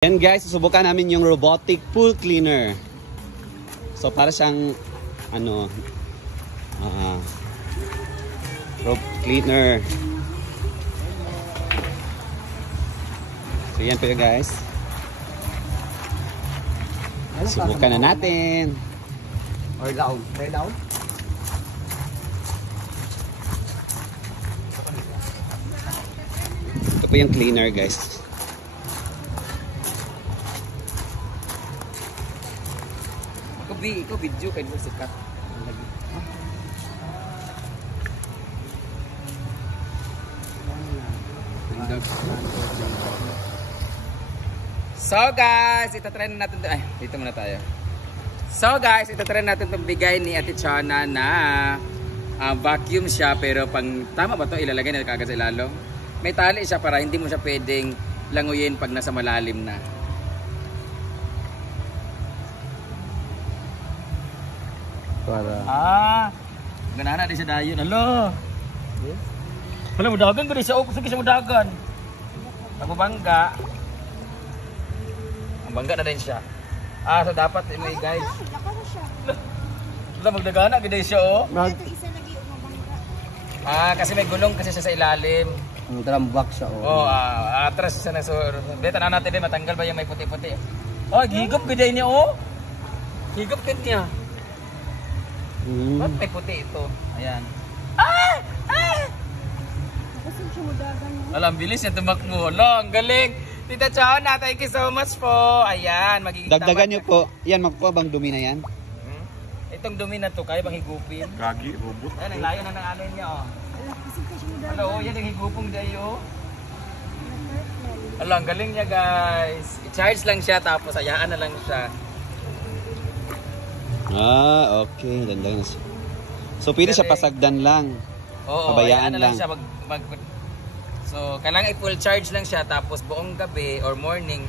Yan guys, susubukan namin yung robotic pool cleaner. So para siyang robotic cleaner. So yan po guys. Subukan na natin. Or down. Try down. Ito po yung cleaner guys. Ikaw video kayo mo sikat. So guys, itatry na natin ay, dito muna tayo. So guys, itatry natin itong bigay ni Ate Chana na vacuum siya, pero pang tama ba to ilalagay na kagad sa ilalong? May tali siya para hindi mo siya pwedeng languyin pag nasa malalim na. Ganahan na din siya dayon. Alo. Wala mo dagan ko din siya. Sige siya mo dagan. Magbangga. Ang bangga na din siya. So dapat may guys. Wala magdagana gid siya oh. Kasi may gulong kasi siya sa ilalim. Ang drum box siya oh. Atras siya na so. Dito na natin din matanggal ba yung may puti-puti. Oh, gigop gid niya oh. Gigop gid niya. Ba't may puti ito? Ayan. Alam, bilis niya tumakbo. Ang galing. Tita Chana, thank you so much po. Ayan, magiging dagdagan nyo po. Yan, magpo bang dumi na yan? Itong dumi na to, kaya bang higupin? Gagi, robot. Ayan, ang layo na ng alin niya oh. Hello, yan ang higupong dayo. Ang galing niya guys. I-charge lang siya tapos ayaan na lang siya. Okay. Dandan na siya. So, pwede siya pasagdan lang. Oo, pabayaan lang siya So, kailangan i-full charge lang siya tapos buong gabi or morning,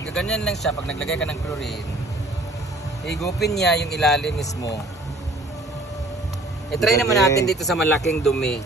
gaganyan lang siya pag naglagay ka ng chlorine. Higupin niya yung ilalim mismo. I-try naman natin dito sa malaking dumi.